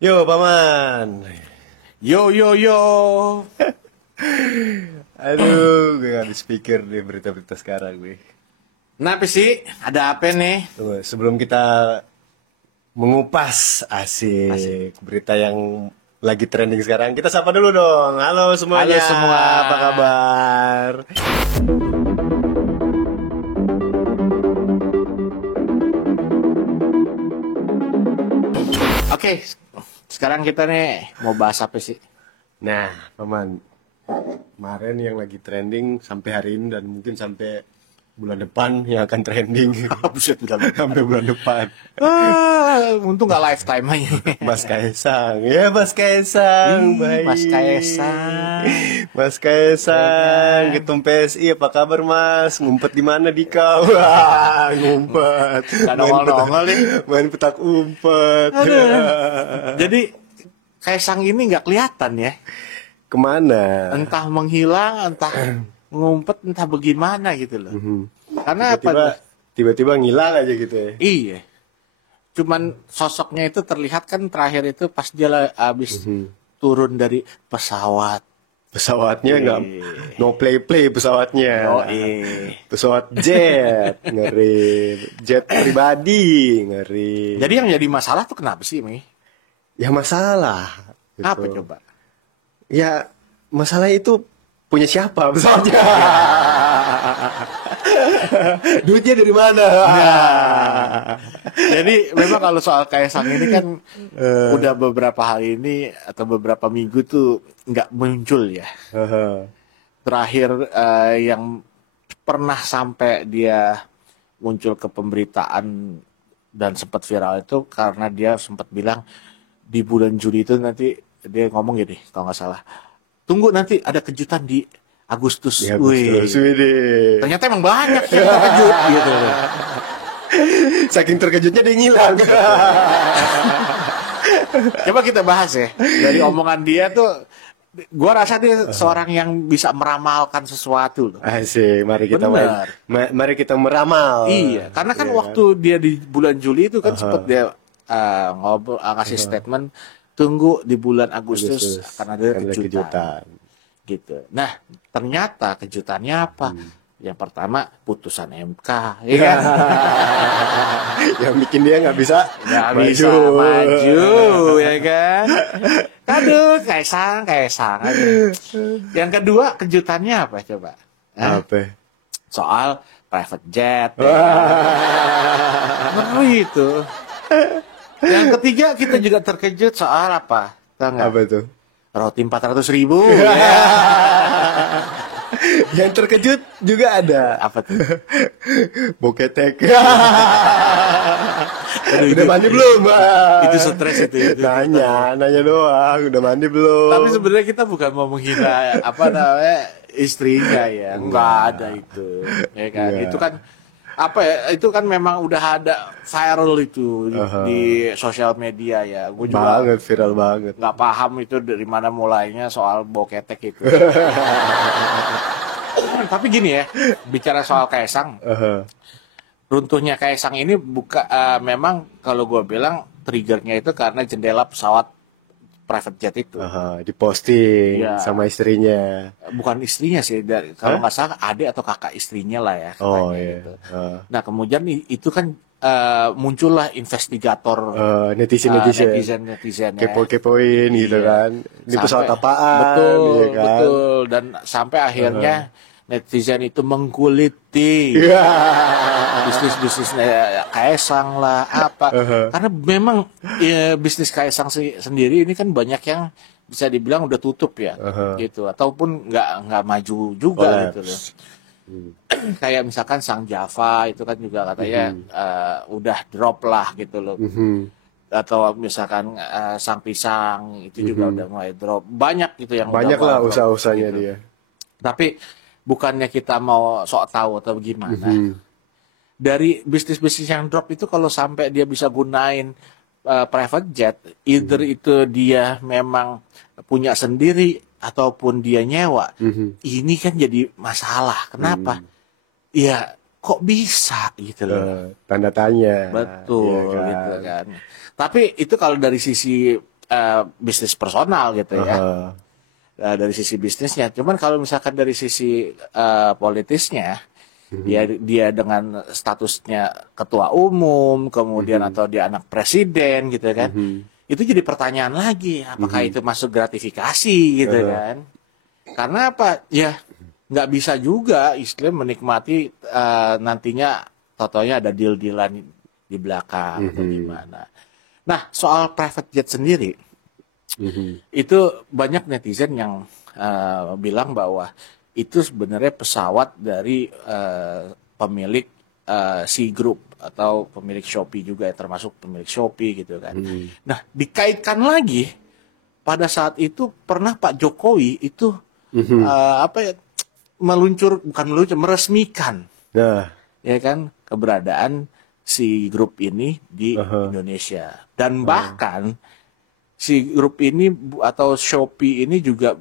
Yo, Paman. Yo yo yo. Aduh, gue gak habis pikir nih berita-berita sekarang gue. Kenapa sih? Ada apa nih? Tunggu, sebelum kita mengupas asik berita yang lagi trending sekarang, kita sapa dulu dong. Halo semuanya. Halo semua. Apa kabar? Oke, sekarang kita nih mau bahas apa sih? Nah, Paman, kemarin yang lagi trending sampai hari ini dan mungkin sampai bulan depan yang akan trending. Buset, udah. Sampai bulan depan. Untung nggak lifetime aja. Mas Kaisang, ya Mas Kaisang, Ih, baik. Mas Kaisang. Mas Kaisang, Ya kan? Ketum PSI, apa kabar Mas? Ngumpet di mana di kau? Wah, ngumpet. Nggak nongol-nongol nih. Main petak umpet. Jadi Kaisang ini nggak kelihatan ya. Kemana? Entah menghilang, entah ngumpet, entah bagaimana gitu loh. Karena Tiba-tiba, tiba-tiba ngilang aja gitu ya. Iya. Cuman sosoknya itu terlihat kan terakhir itu pas dia habis turun dari pesawat. Pesawatnya nggak, no play pesawatnya. Pesawat jet, ngeri. Jet pribadi, ngeri. Jadi yang jadi masalah tuh kenapa sih, Mi? Ya masalah. gitu. Apa coba? Ya masalah itu punya siapa pesawatnya? Duitnya dari mana? Jadi memang kalau soal Kaisang ini kan udah beberapa hari ini atau beberapa minggu tuh nggak muncul ya. Terakhir yang pernah sampai dia muncul ke pemberitaan dan sempat viral itu karena dia sempat bilang di bulan Juli itu nanti dia ngomong gini kalau nggak salah. Tunggu nanti ada kejutan di Agustus. Ya, Wih. Wih. Ternyata emang banyak yang terkejut gitu. Saking terkejutnya dia ngilang. Coba kita bahas ya. Dari omongan dia tuh gua rasa dia seorang yang bisa meramalkan sesuatu loh. Asik, mari kita Benar. mari kita meramal. Iya, karena kan Iya waktu dia di bulan Juli itu kan sempat dia ngobrol ngasih statement tunggu di bulan Agustus akan ada kejutan. Gitu. Nah, ternyata kejutannya apa? Yang pertama putusan MK, ya kan? Yang bikin dia nggak bisa maju, ya kan? Aduh, Kaisang. Aduh. Yang kedua kejutannya apa coba? Hah? Apa? Soal private jet. Ya kan? Itu. Yang ketiga kita juga terkejut soal apa? Tahu nggak? Apa tuh? Roti 400.000. Yang terkejut juga ada. Apa tuh? Boketek. Aduh, Udah mandi belum? Itu stres itu. Nanya doang. Udah mandi belum? Tapi sebenarnya kita bukan mau menghina apa namanya istrinya ya. Enggak ada itu. Ya kan? Enggak. Itu kan apa ya? Itu kan memang udah ada viral itu di sosial media ya. Gue juga banget, viral banget. nggak paham itu dari mana mulainya soal boketek itu. Tapi gini ya, bicara soal Kaisang, runtuhnya Kaisang ini memang kalau gue bilang triggernya itu karena jendela pesawat private jet itu. Diposting Iya. sama istrinya. Bukan istrinya sih, kalau nggak salah adik atau kakak istrinya lah ya katanya Oh iya. gitu. Nah kemudian itu kan muncullah investigator Netizen netizen ya. kepoin gitu Iya. kan. Ini pesawat apaan? Betul, iya kan? betul. Dan sampai akhirnya netizen itu mengkuliti Iya. bisnis Kaisang lah apa. Karena memang bisnis Kaisang sendiri ini kan banyak yang bisa dibilang udah tutup ya, gitu. Ataupun nggak maju juga gitu loh. Kayak misalkan Sang Java itu kan juga katanya udah drop lah gitu loh. Atau misalkan Sang Pisang itu juga udah mulai drop. Banyak gitu yang Banyak udah lah drop, usaha-usahanya gitu. dia. Tapi bukannya kita mau sok tahu atau gimana. Dari bisnis-bisnis yang drop itu kalau sampai dia bisa gunain private jet, either itu dia memang punya sendiri ataupun dia nyewa. Ini kan jadi masalah. Kenapa? Ya kok bisa gitu loh. Tanda tanya. Betul Iya kan? gitu kan. Tapi itu kalau dari sisi bisnis personal gitu ya. Dari sisi bisnisnya. Cuman kalau misalkan dari sisi politisnya, dia dengan statusnya ketua umum, kemudian atau dia anak presiden gitu kan, itu jadi pertanyaan lagi, apakah itu masuk gratifikasi gitu kan? Karena apa? Ya nggak bisa juga Islam menikmati nantinya totonya ada deal-dealan di belakang atau gimana. Nah, soal private jet sendiri, itu banyak netizen yang bilang bahwa itu sebenarnya pesawat dari pemilik C Group atau pemilik Shopee juga, yang termasuk pemilik Shopee gitu kan. Nah, dikaitkan lagi pada saat itu pernah Pak Jokowi itu meresmikan ya kan keberadaan si grup ini di Indonesia, dan bahkan si grup ini atau Shopee ini juga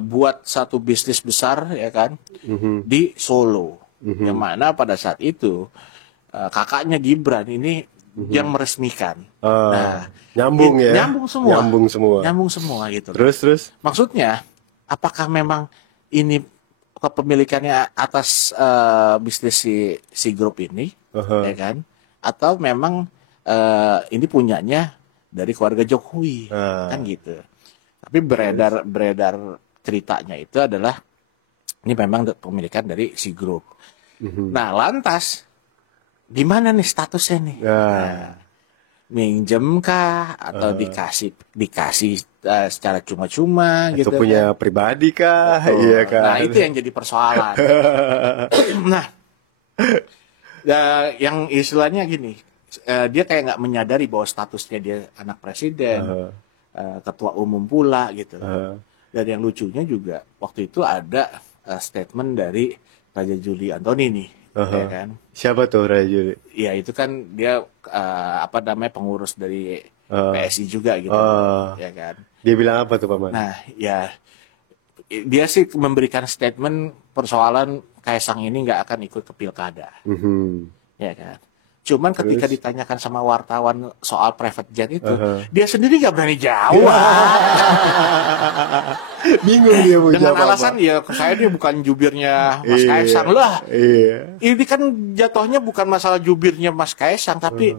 buat satu bisnis besar ya kan di Solo, yang mana pada saat itu kakaknya Gibran ini yang meresmikan. Nah, nyambung ya, nyambung semua gitu. Terus maksudnya apakah memang ini kepemilikannya atas bisnis si grup ini, ya kan? Atau memang ini punyanya dari keluarga Jokowi, kan gitu. Tapi beredar ceritanya itu adalah ini memang kepemilikan dari si grup. Nah, lantas di mana nih statusnya nih? Minjem kah atau dikasih secara cuma-cuma gitu? Atau kan? punya pribadi kah? Iya kan. Nah, itu yang jadi persoalan. Nah, yang istilahnya gini, dia kayak nggak menyadari bahwa statusnya dia anak presiden, ketua umum pula gitu. Dan yang lucunya juga waktu itu ada statement dari Raja Juli Antoni nih. Ya kan? Siapa tuh Raja Juli? Ya itu kan dia pengurus dari PSI juga gitu, ya kan? Dia bilang apa tuh Pak Man? Nah, ya dia sih memberikan statement persoalan Kaisang ini nggak akan ikut ke pilkada, ya kan? Cuman ketika ditanyakan sama wartawan soal private jet itu, dia sendiri nggak berani jawab. Bingung dia mau dengan jawab alasan ya saya dia bukan jubirnya Mas Kaisang lah. Ini kan jatuhnya bukan masalah jubirnya Mas Kaisang, tapi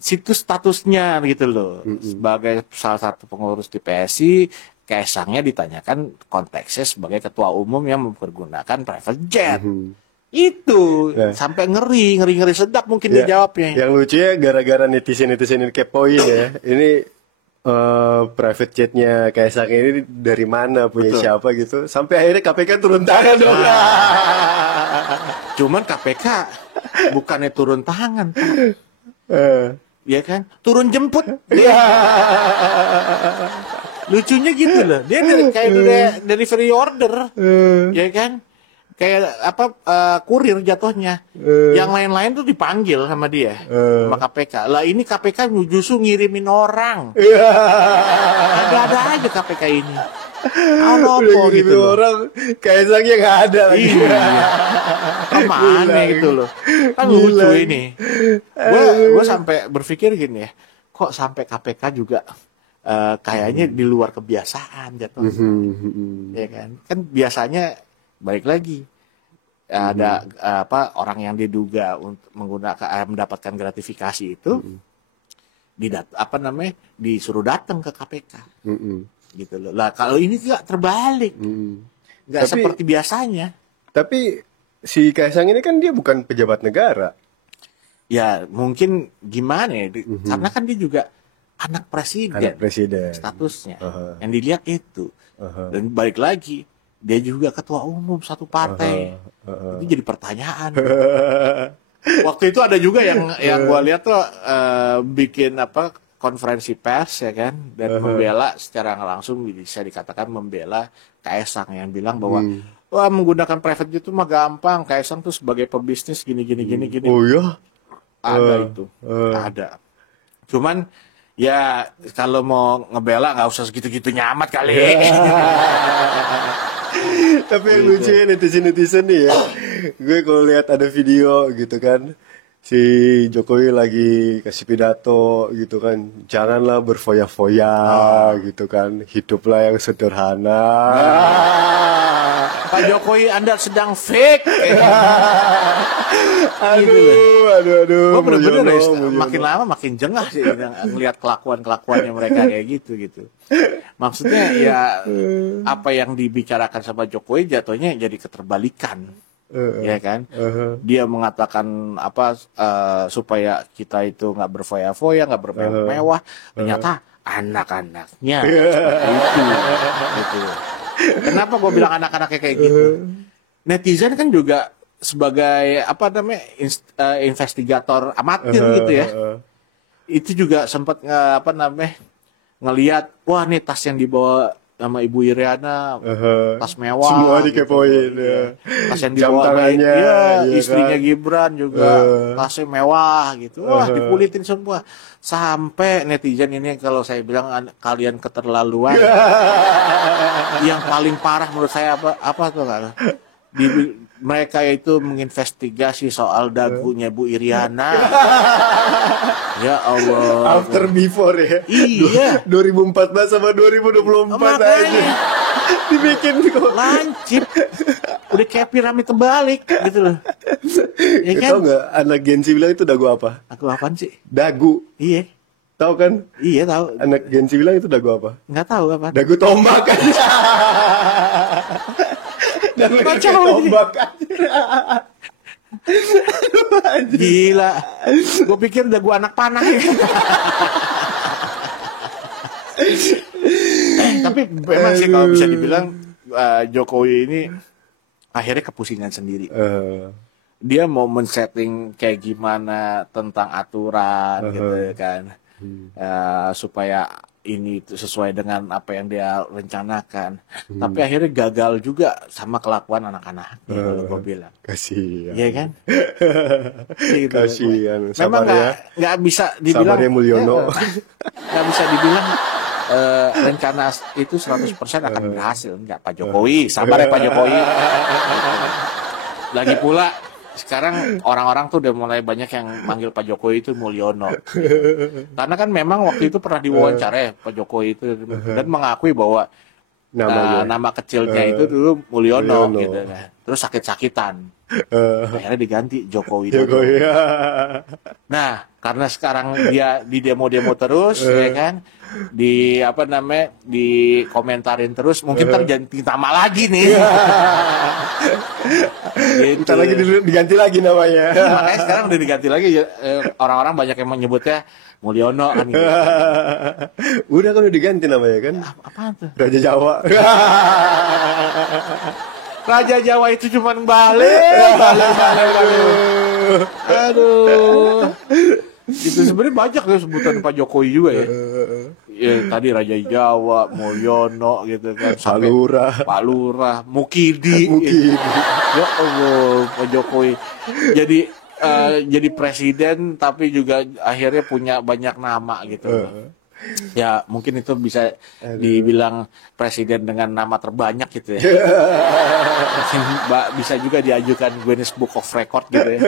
situ statusnya gitu loh. Sebagai salah satu pengurus di PSI, Kaisangnya ditanyakan konteksnya sebagai ketua umum yang mempergunakan private jet. Itu sampai ngeri sedap mungkin dia jawabnya. Yang lucu ya, gara-gara netizen ini kepoin ya. Ini private jetnya Kaisang ini dari mana, punya siapa gitu. Sampai akhirnya KPK turun tangan dong. Cuman KPK bukannya turun tangan, ya kan? Turun jemput. Lucunya gitu loh. Dia kayak delivery order, ya kan? Kayak kurir jatuhnya. Yang lain-lain tuh dipanggil sama dia, sama KPK. Lah ini KPK justru ngirimin orang. Ada aja KPK ini. Apa gitu loh. Orang Kaisangnya nggak ada lagi. Iya. Kemana gitu loh. Kan lucu ini. Gue sampai berpikir gini ya. Kok sampai KPK juga kayaknya di luar kebiasaan jatuhnya. Ya kan? Kan biasanya balik lagi ada orang yang diduga untuk mendapatkan gratifikasi itu disuruh datang ke KPK gitu loh. Lah kalau ini nggak terbalik, nggak seperti biasanya. Tapi si Kaisang ini kan dia bukan pejabat negara. Ya mungkin gimana ya, karena kan dia juga anak presiden statusnya. Yang dilihat itu. Dan balik lagi dia juga ketua umum satu partai. Itu jadi pertanyaan. Waktu itu ada juga yang gua lihat tuh bikin konferensi pers ya kan, dan membela secara langsung, bisa dikatakan membela Kaisang, yang bilang bahwa wah, menggunakan private jet itu mah gampang, Kaisang tuh sebagai pebisnis gini. Oh ya? Ada itu. Ada. Cuman ya kalau mau ngebela nggak usah segitu-gitu nyamat kali. Tapi yang lucu ya netizen nih ya, gue kalau lihat ada video gitu kan, si Jokowi lagi kasih pidato gitu kan, janganlah berfoya-foya gitu kan, hiduplah yang sederhana. Pak Jokowi, Anda sedang fake. Aduh. Gue bener-bener Mulyono. makin lama makin jengah sih ngelihat kelakuannya mereka kayak gitu. Maksudnya ya apa yang dibicarakan sama Jokowi jatuhnya jadi keterbalikan. Ya kan, dia mengatakan apa supaya kita itu nggak berfoya-foya, nggak bermewah, ternyata anak-anaknya seperti itu. Kenapa gue bilang anak-anaknya kayak gitu? Netizen kan juga sebagai apa namanya investigator amatir gitu ya. Itu juga sempat apa namanya ngelihat, wah nih tas yang dibawa sama Ibu Iriana, tas mewah. Semua dikepoin. Gitu. Ya. Tas yang Jam dibawa tangannya, iya, iya istrinya kan? Gibran juga, tasnya mewah gitu. Wah, dipulitin semua. Sampai netizen ini kalau saya bilang kalian keterlaluan. Yang paling parah menurut saya apa tuh kan? Mereka itu menginvestigasi soal dagunya Bu Iriana. Ya Allah. After before ya. Iya. 2014 sama 2024 aja. Dibikin kok. Lancip. Udah kayak piramid terbalik gitu loh. Ya kan? Tahu nggak anak Gen Z bilang itu dagu apa? Aku apaan sih? Dagu. Iya. Tahu kan? Iya tahu. Anak Gen Z bilang itu dagu apa? Nggak tahu apa. Dagu tombak kan. Dagu Baca tombak kan. Gila. Gue pikir dagu anak panah ya. Tapi memang sih kalau bisa dibilang Jokowi ini akhirnya kepusingan sendiri. Dia mau men-setting kayak gimana tentang aturan gitu kan. Supaya ini sesuai dengan apa yang dia rencanakan. Tapi akhirnya gagal juga sama kelakuan anak-anak. Gue bilang. Kasihan. Iya kan? Gitu. Kasihan. Memang nggak bisa dibilang. Sabarnya Mulyono. Nggak bisa dibilang rencana itu 100% akan berhasil. Enggak, Pak Jokowi. Sabar ya Pak Jokowi. Lagi pula sekarang orang-orang tuh udah mulai banyak yang manggil Pak Jokowi itu Mulyono. Gitu. Karena kan memang waktu itu pernah diwawancara ya Pak Jokowi itu dan mengakui bahwa nama kecilnya itu dulu Mulyono gitu kan. Terus sakit-sakitan. Akhirnya diganti Jokowi. Nah, karena sekarang dia di demo-demo terus ya kan. Di apa namanya dikomentarin terus mungkin terganti nama lagi nih. Gitu. Ntar lagi diganti lagi namanya. Makanya sekarang udah diganti lagi orang-orang banyak yang menyebutnya Mulyono kan gitu. Udah kan udah diganti namanya kan. Apaan tuh? Raja Jawa. Raja Jawa itu cuman balik. Aduh. Itu sebenarnya banyak ya sebutan Pak Jokowi juga ya. Ya tadi Raja Jawa, Mulyono gitu kan, sampai Pak Lurah, Mukidi. Ya Allah, Pak Jokowi. Jadi presiden tapi juga akhirnya punya banyak nama gitu. Ya mungkin itu bisa dibilang presiden dengan nama terbanyak gitu ya. Bisa juga diajukan Guinness Book of Record gitu ya.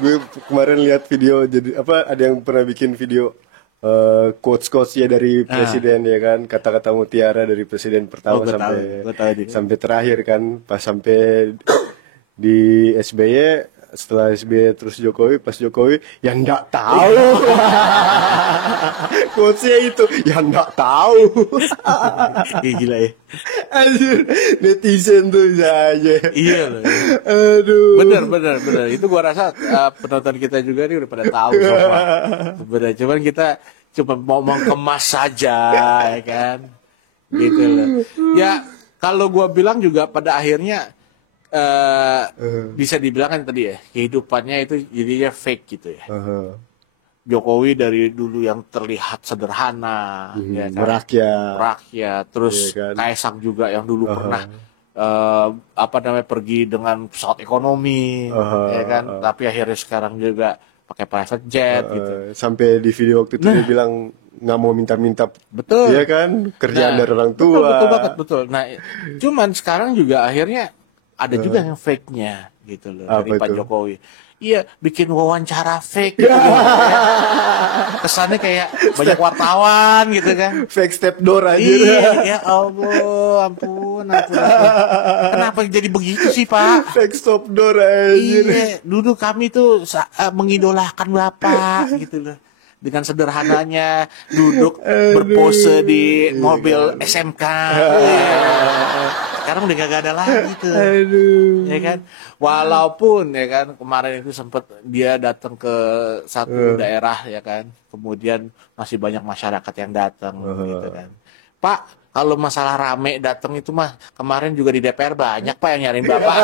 Gue kemarin lihat video, jadi apa ada yang pernah bikin video quotes ya dari presiden ya kan, kata-kata mutiara dari presiden pertama sampai terakhir kan, pas sampai di SBY, setelah SBY terus Jokowi, pas Jokowi yang nggak tahu. Quotesnya itu yang nggak tahu. Gila ya. Anjir, netizen tuh bisa aja. Iya loh. Aduh. Bener. Itu gua rasa penonton kita juga nih udah pada tahu semua. Bener, cuman kita cuma mau mengemas saja, ya kan. Gitu loh. Ya, kalau gua bilang juga pada akhirnya bisa dibilang kan tadi ya, kehidupannya itu jadinya fake gitu ya. Jokowi dari dulu yang terlihat sederhana, ya kan? Merakyat, terus ya kan? Kaisang juga yang dulu pernah apa namanya pergi dengan pesawat ekonomi, ya kan? Tapi akhirnya sekarang juga pakai private jet gitu. Sampai di video waktu itu dia bilang nggak mau minta-minta, betul, ya kan? Kerjaan dari orang tua. Betul banget, betul. Nah, cuman sekarang juga akhirnya ada juga yang fake-nya gitu loh Apa dari Pak itu? Jokowi. Iya, bikin wawancara fake gitu. Kesannya kayak banyak wartawan gitu kan. Fake step door aja. Iya, ya Allah, ampun. Kenapa jadi begitu sih, Pak? Fake stop door aja. Iya, dulu kami tuh mengidolakan Bapak gitu loh. Dengan sederhananya duduk berpose di mobil SMK. Sekarang udah gak ada lagi tuh. Ya kan? Walaupun ya kan kemarin itu sempat dia datang ke satu daerah ya kan. Kemudian masih banyak masyarakat yang datang gitu kan. Pak, kalau masalah rame datang itu mah kemarin juga di DPR banyak Pak yang nyariin Bapak.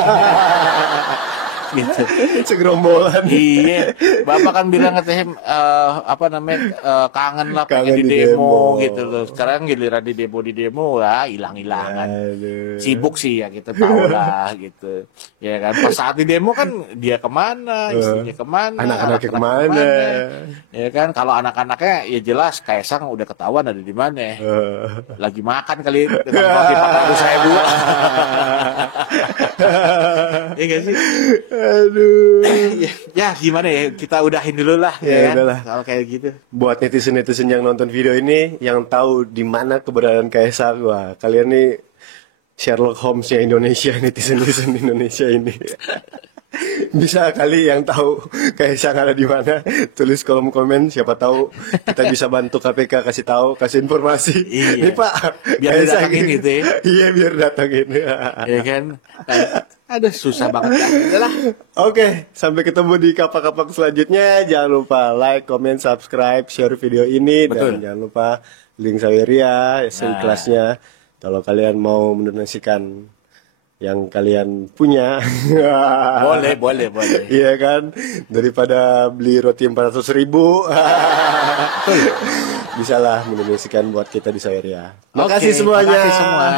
Gitu. Segerombolan. Iya, Bapak kan bilang katanya kangen lah pengen di demo gitu loh. Sekarang giliran di demo ya hilang-hilangan. Sibuk sih ya kita tahu lah gitu. Ya kan pas saat di demo kan dia kemana, istrinya kemana, anak-anaknya kemana. Ya kan kalau anak-anaknya ya jelas Kaisang udah ketahuan ada di mana. Lagi makan kali dengan kopi 400.000. Iya gak sih? Aduh. Ya gimana ya, kita udahin dulu lah Ya, kan? udahlah. Kalau kayak gitu. Buat netizen-netizen yang nonton video ini, yang tahu di mana keberadaan Kaisang, wah kalian nih Sherlock Holmes-nya Indonesia, netizen-netizen Indonesia ini. Bisa kali yang tahu Kaisang ada di mana, tulis kolom komen, siapa tahu kita bisa bantu KPK kasih tahu, kasih informasi. Iya. Nih Pak, Biar didatangin gitu ya. Iya, biar datangin. Ya kan? Ada susah banget. Udahlah. Oke, sampai ketemu di kapak-kapak selanjutnya. Jangan lupa like, comment, subscribe, share video ini. Betul. Dan jangan lupa link Saweria, seikhlasnya. Kalau kalian mau mendonasikan yang kalian punya. Boleh. Iya kan? Daripada beli roti 400.000. Bisalah mendonasikan buat kita di Saweria. Makasih semuanya. Makasih semua.